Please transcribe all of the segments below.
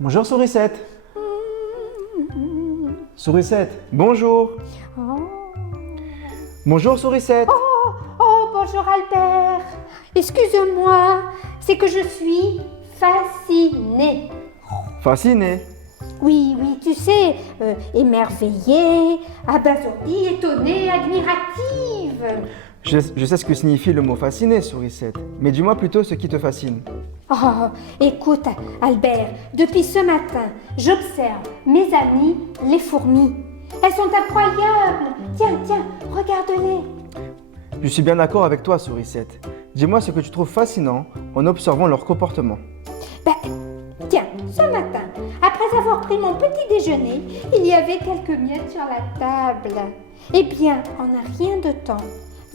Bonjour Sourisette. Sourisette, bonjour. Oh, Bonjour Sourisette. bonjour Albert. Excuse-moi, c'est que je suis fascinée. Fasciné. Oui, tu sais, émerveillée, abasourdie, étonnée, admirative. Je sais ce que signifie le mot fasciné, Sourisette. Mais dis-moi plutôt ce qui te fascine. Oh, écoute, Albert, depuis ce matin, j'observe mes amies, les fourmis. Elles sont incroyables. Tiens, regarde-les. Je suis bien d'accord avec toi, Sourisette. Dis-moi ce que tu trouves fascinant en observant leur comportement. Tiens, ce matin, après avoir pris mon petit déjeuner, il y avait quelques miettes sur la table. Eh bien, en un rien de temps,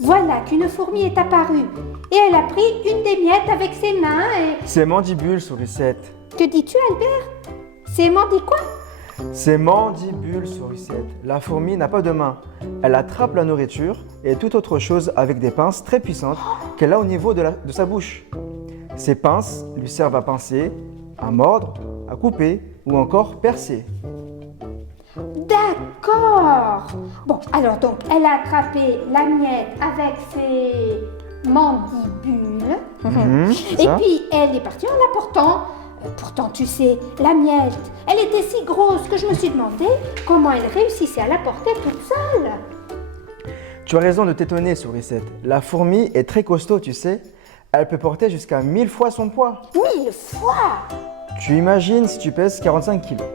voilà qu'une fourmi est apparue et elle a pris une des miettes avec ses mains et... C'est mandibule, Sourisette. Que dis-tu, Albert? C'est dit quoi? C'est mandibule, Sourisette. La fourmi n'a pas de main. Elle attrape la nourriture et toute autre chose avec des pinces très puissantes qu'elle a au niveau de sa bouche. Ces pinces lui servent à pincer, à mordre, à couper ou encore percer. D'accord. Bon, alors donc, elle a attrapé la miette avec ses mandibules. C'est Et ça. puis, elle est partie en l'apportant. Pourtant, tu sais, la miette, elle était si grosse que je me suis demandé comment elle réussissait à la porter toute seule. Tu as raison de t'étonner, Sourisette. La fourmi est très costaud, tu sais. Elle peut porter jusqu'à 1000 fois son poids. 1000 fois. Tu imagines si tu pèses 45 kilos.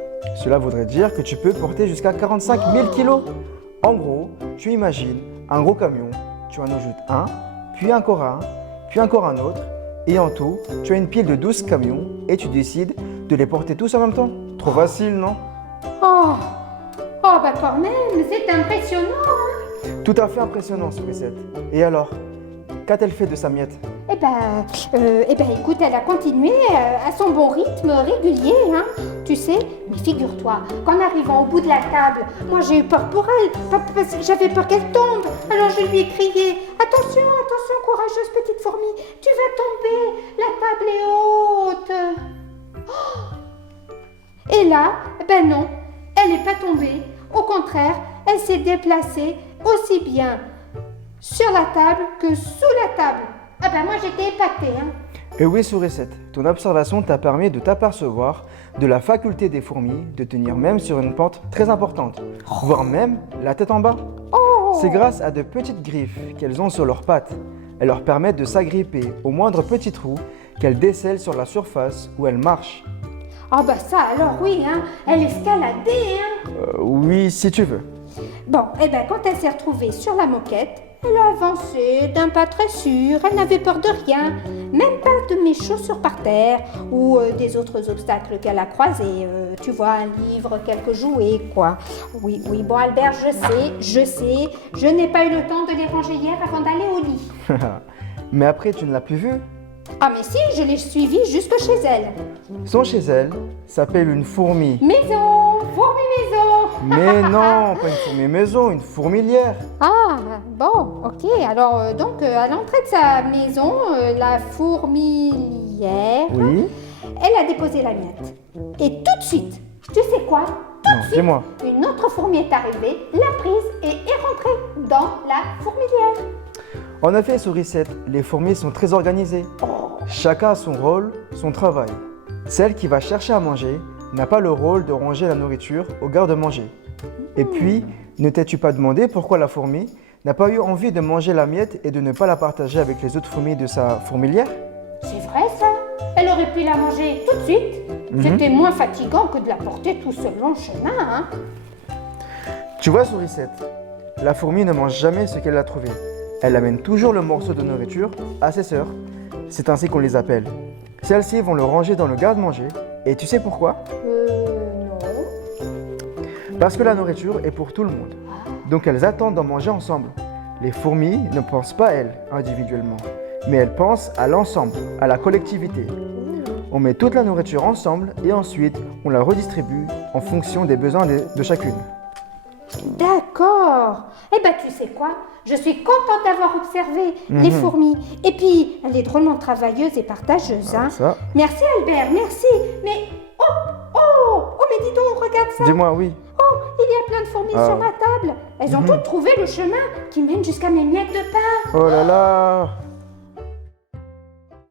Cela voudrait dire que tu peux porter jusqu'à 45 000 kilos. En gros, tu imagines un gros camion, tu en ajoutes un, puis encore un, puis encore un autre, et en tout, tu as une pile de 12 camions et tu décides de les porter tous en même temps. Trop facile, non? Oh, bah quand même, c'est impressionnant, hein. Tout à fait impressionnant, Sourisette. Et alors, qu'a-t-elle fait de sa miette? Écoute, elle a continué à son bon rythme régulier, hein. Tu sais, mais figure-toi qu'en arrivant au bout de la table, moi j'ai eu peur pour elle, parce que j'avais peur qu'elle tombe. Alors je lui ai crié, attention, courageuse petite fourmi, tu vas tomber, la table est haute. Et là, non, elle n'est pas tombée. Au contraire, elle s'est déplacée aussi bien sur la table que sous la table. Moi j'étais épatée, hein. Et oui, Sourisette, ton observation t'a permis de t'apercevoir de la faculté des fourmis de tenir même sur une pente très importante, voire même la tête en bas. C'est grâce à de petites griffes qu'elles ont sur leurs pattes. Elles leur permettent de s'agripper au moindre petit trou qu'elles décèlent sur la surface où elles marchent. Ça alors oui, hein, elle escaladait, hein. Oui, si tu veux. Bon, quand elle s'est retrouvée sur la moquette, elle a avancé d'un pas très sûr, elle n'avait peur de rien, même pas de mes chaussures par terre ou des autres obstacles qu'elle a croisés, tu vois, un livre, quelques jouets, quoi. Oui, bon Albert, je sais, je n'ai pas eu le temps de les ranger hier avant d'aller au lit. Mais après, tu ne l'as plus vue. Ah mais si, je l'ai suivie jusque chez elle. Son chez elle s'appelle une fourmi. Maison, fourmi maison. Mais non, pas une fourmi maison, une fourmilière. Ah, bon, ok. Alors, à l'entrée de sa maison, la fourmilière, Oui. elle a déposé la miette. Et tout de suite, tu sais quoi? Non, dis-moi. Une autre fourmi est arrivée, l'a prise et est rentrée dans la fourmilière. En effet, Sourisette, les fourmis sont très organisées. Chacun a son rôle, son travail. Celle qui va chercher à manger n'a pas le rôle de ranger la nourriture au garde-manger. Et puis, ne t'es-tu pas demandé pourquoi la fourmi n'a pas eu envie de manger la miette et de ne pas la partager avec les autres fourmis de sa fourmilière? C'est vrai ça? Elle aurait pu la manger tout de suite. C'était moins fatigant que de la porter tout seul long chemin, hein. Tu vois, Sourisette, la fourmi ne mange jamais ce qu'elle a trouvé. Elle amène toujours le morceau de nourriture à ses sœurs. C'est ainsi qu'on les appelle. Celles-ci vont le ranger dans le garde-manger. Et tu sais pourquoi? Non. Parce que la nourriture est pour tout le monde. Donc elles attendent d'en manger ensemble. Les fourmis ne pensent pas elles, individuellement, mais elles pensent à l'ensemble, à la collectivité. On met toute la nourriture ensemble et ensuite on la redistribue en fonction des besoins de chacune. D'accord. Tu sais quoi? Je suis contente d'avoir observé les fourmis. Et puis, elle est drôlement travailleuse et partageuse, hein. Ça. Merci Albert, merci. Mais, oh, ça. Dis-moi, oui. Oh, il y a plein de fourmis Ah. sur ma table. Elles ont toutes trouvé le chemin qui mène jusqu'à mes miettes de pain. Oh là là,